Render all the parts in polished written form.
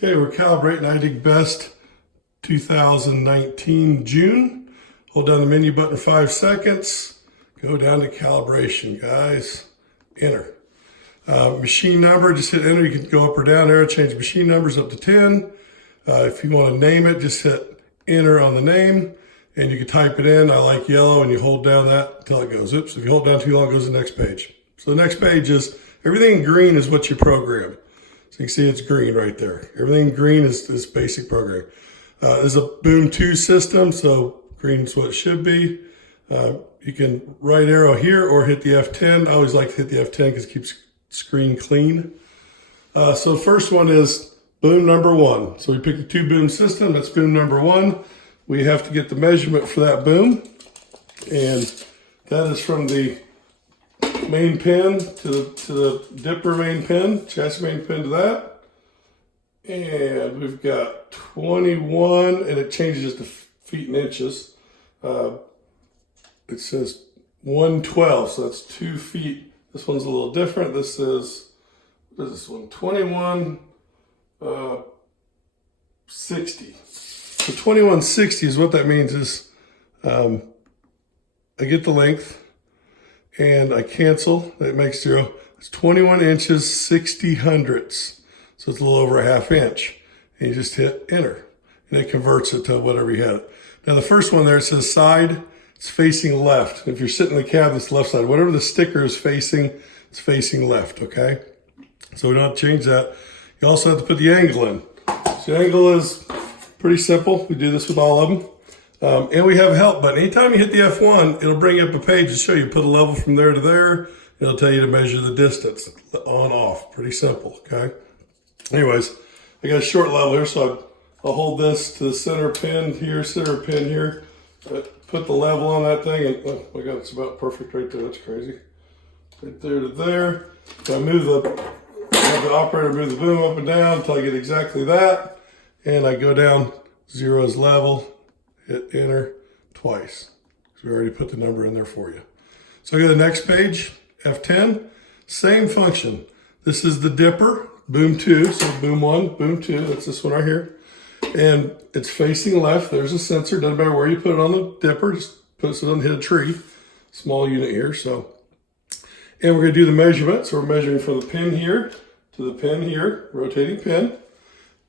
Okay, we're calibrating IDB Best 2019 June. Hold down the menu button 5 seconds. Go down to calibration, guys. Enter. Machine number, just hit enter. You can go up or down there, change machine numbers up to 10. If you want to name it, just hit enter on the name and you can type it in. I like yellow, and you hold down that until it goes. Oops, if you hold down too long, it goes to the next page. So the next page is everything in green is what you program. So you can see it's green right there. Everything green is basic program. There's a Boom 2 system, so green is what it should be. You can right arrow here or hit the F10. I always like to hit the F10 because it keeps screen clean. So the first one is boom number 1. So we picked a 2-boom system. That's boom number 1. We have to get the measurement for that boom. And that is from the main pin to the dipper main pin, chassis main pin to that. And we've got 21, and it changes to feet and inches. It says 112, so that's 2 feet. This one's a little different. This is, what is this one? 21, 60. So 2160 is what that means is I get the length and I cancel. That makes 0. It's 21 inches, 60 hundredths. So it's a little over a ½ inch. And you just hit enter and it converts it to whatever you had it. Now the first one there, it says side. It's facing left. If you're sitting in the cab, it's left side. Whatever the sticker is facing, it's facing left, okay? So we don't have to change that. You also have to put the angle in. So the angle is pretty simple. We do this with all of them. And we have a help button. Anytime you hit the F1, it'll bring up a page to show you. Put a level from there to there. It'll tell you to measure the distance, the on off. Pretty simple, okay? Anyways, I got a short level here, so I'll hold this to the center pin here. Put the level on that thing, and oh my God, it's about perfect right there. That's crazy. Right there to there. So I have the operator move the boom up and down until I get exactly that. And I go down, 0 is level, hit enter twice. So we already put the number in there for you. So I go to the next page, F10, same function. This is the dipper, boom 2, so boom 1, boom 2, that's this one right here. And it's facing left. There's a sensor. Doesn't matter where you put it on the dipper. Just put it so it doesn't hit a tree. Small unit here. So, and we're going to do the measurement. So we're measuring from the pin here to the pin here, rotating pin.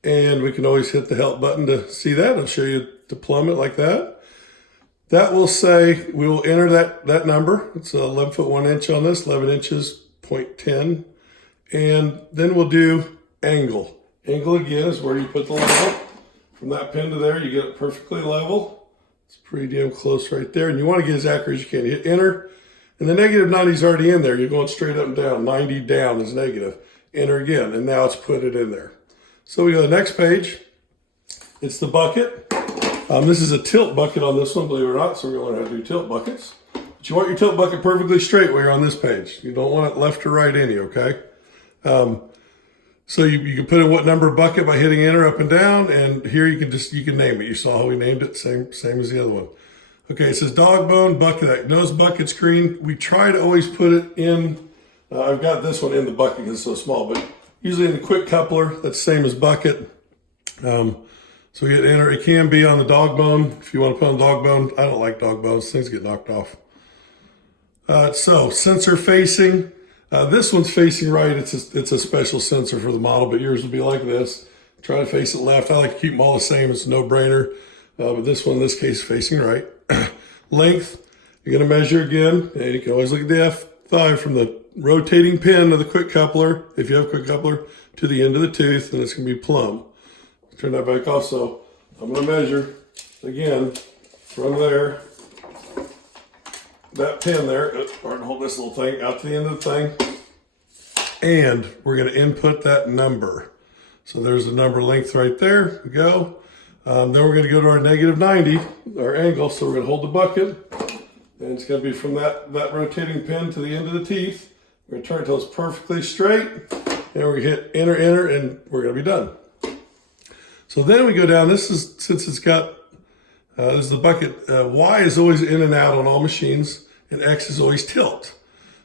And we can always hit the help button to see that. It'll show you to plumb it like that. That will say we will enter that number. It's 11 foot 1 inch on this, 11 inches, 0.10. And then we'll do angle. Angle again is where you put the level. From that pin to there, you get it perfectly level. It's pretty damn close right there. And you want to get as accurate as you can. You hit enter, and the negative 90 is already in there. You're going straight up and down. 90 down is negative. Enter again, and now it's put it in there. So we go to the next page. It's the bucket. This is a tilt bucket on this one, believe it or not, so we're going to learn how to do tilt buckets. But you want your tilt bucket perfectly straight while you're on this page. You don't want it left or right any, okay? So you can put in what number bucket by hitting enter up and down, and here you can name it. You saw how we named it, same as the other one. Okay, it says dog bone bucket. That nose bucket's green. We try to always put it in. I've got this one in the bucket because it's so small, but usually in the quick coupler, that's the same as bucket. So we hit enter. It can be on the dog bone if you want to put on the dog bone. I don't like dog bones; things get knocked off. So sensor facing. This one's facing right. It's a special sensor for the model, but yours will be like this. Try to face it left. I like to keep them all the same. It's a no-brainer. But this one, in this case, facing right. Length, you're going to measure again. And you can always look at the F5 from the rotating pin of the quick coupler, if you have a quick coupler, to the end of the tooth, and it's going to be plumb. Turn that back off. So I'm going to measure, again, from there. That pin there, or hold this little thing out to the end of the thing, and we're going to input that number. So there's the number length right there. We go. Then we're going to go to our negative 90, our angle. So we're going to hold the bucket, and it's going to be from that rotating pin to the end of the teeth. We're going to turn it until it's perfectly straight, and we're going to hit enter, and we're going to be done. So then we go down. This is, since it's got this is the bucket. Y is always in and out on all machines, and X is always tilt.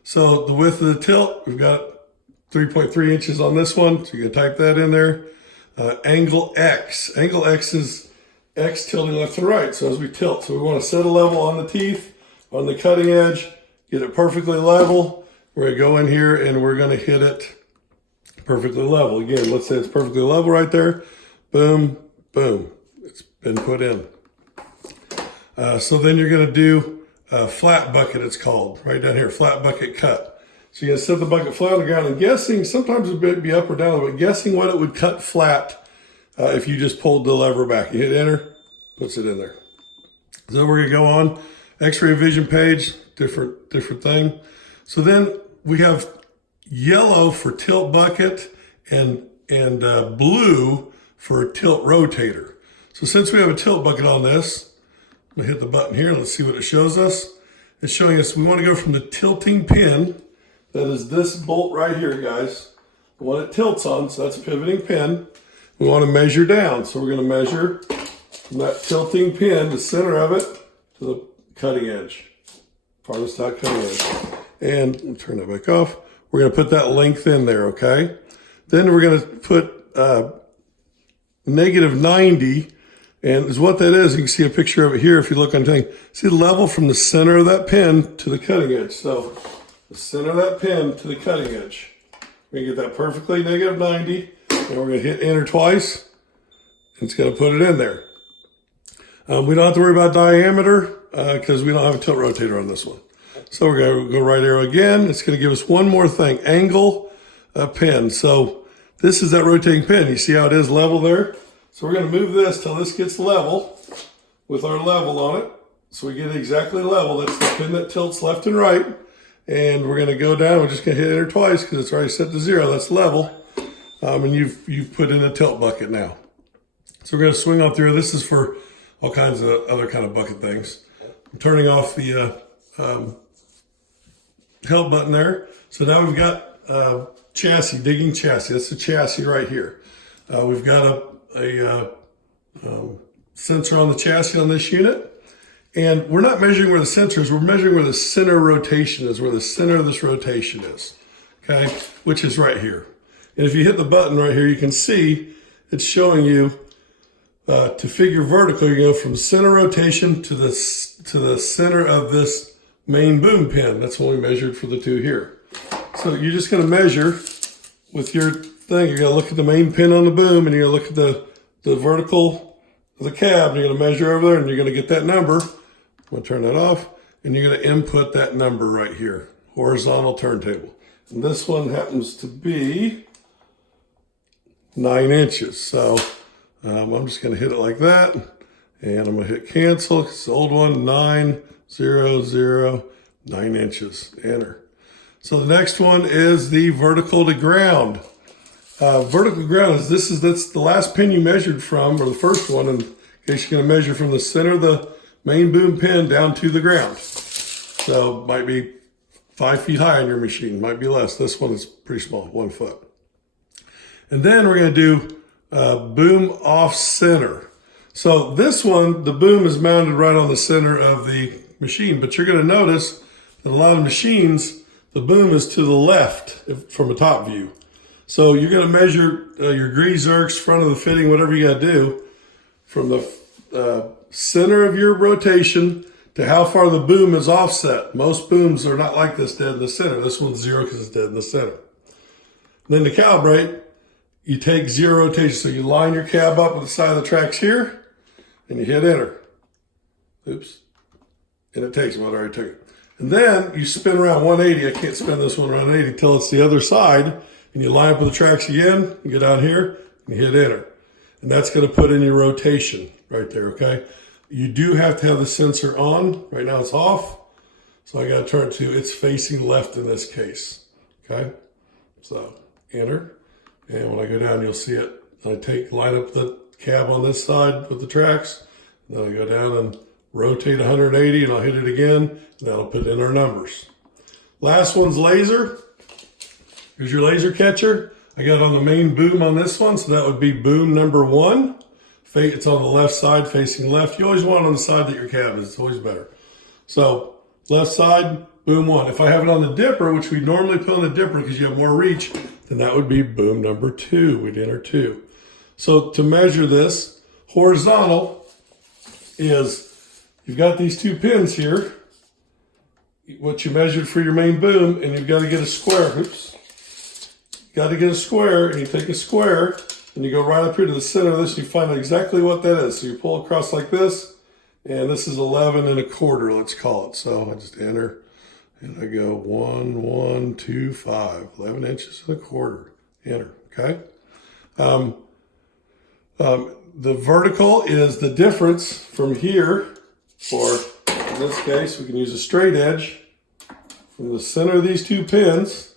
So the width of the tilt, we've got 3.3 inches on this one, so you can type that in there. angle X. Angle X is X tilting left and right. So as we tilt, so we want to set a level on the teeth, on the cutting edge, get it perfectly level. We're going to go in here and we're going to hit it perfectly level. Again, let's say it's perfectly level right there. Boom, boom. It's been put in. So then you're going to do a flat bucket, it's called, right down here, flat bucket cut. So you're going to set the bucket flat on the ground and guessing, sometimes it would be up or down, but guessing what it would cut flat if you just pulled the lever back. You hit enter, puts it in there. So we're going to go on, X-ray vision page, different thing. So then we have yellow for tilt bucket and blue for tilt rotator. So since we have a tilt bucket on this, I'm gonna hit the button here. Let's see what it shows us. It's showing us we want to go from the tilting pin, that is this bolt right here, guys, the one it tilts on, so that's a pivoting pin. We want to measure down. So we're going to measure from that tilting pin, the center of it, to the cutting edge, farthest out cutting edge. And we'll turn that back off. We're going to put that length in there, okay? Then we're going to put -90. And is what that is, you can see a picture of it here if you look on the thing. See the level from the center of that pin to the cutting edge. So the center of that pin to the cutting edge. We're gonna get that perfectly -90, and we're gonna hit enter twice, and it's gonna put it in there. We don't have to worry about diameter because we don't have a tilt rotator on this one. So we're gonna go right arrow again. It's gonna give us one more thing, angle pin. So this is that rotating pin. You see how it is level there? So we're going to move this till this gets level with our level on it. So we get it exactly level. That's the pin that tilts left and right. And we're going to go down. We're just going to hit enter twice because it's already set to 0. That's level. And you've put in a tilt bucket now. So we're going to swing on through. This is for all kinds of other kind of bucket things. I'm turning off the help button there. So now we've got chassis, digging chassis. That's the chassis right here. We've got a sensor on the chassis on this unit, and we're not measuring where the sensor is, we're measuring where the center rotation is, where the center of this rotation is, okay, which is right here. And if you hit the button right here, you can see it's showing you to figure vertical, you go from center rotation to the center of this main boom pin. That's what we measured for the two here. So you're just going to measure with your thing. You're going to look at the main pin on the boom, and you're going to look at the vertical of the cab, and you're going to measure over there, and you're going to get that number. I'm going to turn that off, and you're going to input that number right here, horizontal turntable. And this one happens to be 9 inches. So I'm just going to hit it like that, and I'm going to hit cancel. It's the old one, 900, 9 inches, enter. So the next one is the vertical to ground. Vertical ground is that's the last pin you measured from, or the first one, in case you're going to measure from the center of the main boom pin down to the ground. So it might be 5 feet high on your machine, might be less. This one is pretty small, 1 foot. And then we're going to do boom off center. So this one, the boom is mounted right on the center of the machine, but you're going to notice that a lot of machines, the boom is to the left from a top view. So you're going to measure your grease zerks, front of the fitting, whatever you got to do, from the center of your rotation to how far the boom is offset. Most booms are not like this, dead in the center. This one's 0 because it's dead in the center. Then to calibrate, you take 0 rotation. So you line your cab up with the side of the tracks here, and you hit enter. Oops. And it takes what I already took it. And then you spin around 180. I can't spin this one around 180 till it's the other side. And you line up with the tracks again, you go down here, and you hit enter. And that's going to put in your rotation right there, okay? You do have to have the sensor on. Right now it's off. So I got to turn it to, it's facing left in this case, okay? So enter. And when I go down, you'll see it. I line up the cab on this side with the tracks. And then I go down and rotate 180, and I'll hit it again. And that'll put in our numbers. Last one's laser. Here's your laser catcher. I got on the main boom on this one, so that would be boom number 1. It's on the left side, facing left. You always want it on the side that your cab is. It's always better. So left side, boom 1. If I have it on the dipper, which we normally put on the dipper because you have more reach, then that would be boom number 2. We'd enter 2. So to measure this, horizontal is, you've got these two pins here, what you measured for your main boom, and you've got to get a square. Oops. Got to get a square, and you take a square, and you go right up here to the center of this, and you find out exactly what that is. So you pull across like this, and this is 11 1/4, let's call it. So I just enter, and I go 1, 1, 2, 5, 11 inches and 1/4. Enter, okay? The vertical is the difference from here, or in this case, we can use a straight edge from the center of these two pins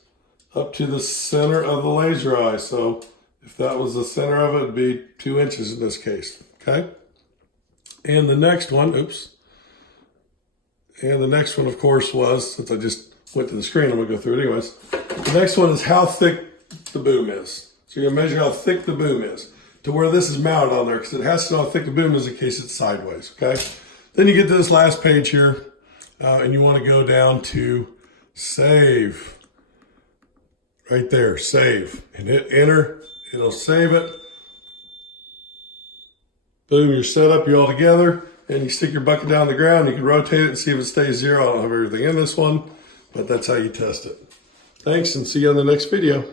up to the center of the laser eye. So if that was the center of it, it'd be 2 inches in this case, okay? And the next one, oops. And the next one, of course, was, since I just went to the screen, I'm gonna go through it anyways. The next one is how thick the boom is. So you're gonna measure how thick the boom is to where this is mounted on there, because it has to know how thick the boom is in case it's sideways, okay? Then you get to this last page here, and you wanna go down to save. Right there, save. And hit enter, it'll save it. Boom, you're set up, you're all together, and you stick your bucket down on the ground, you can rotate it and see if it stays zero. I don't have everything in this one, but that's how you test it. Thanks, and see you on the next video.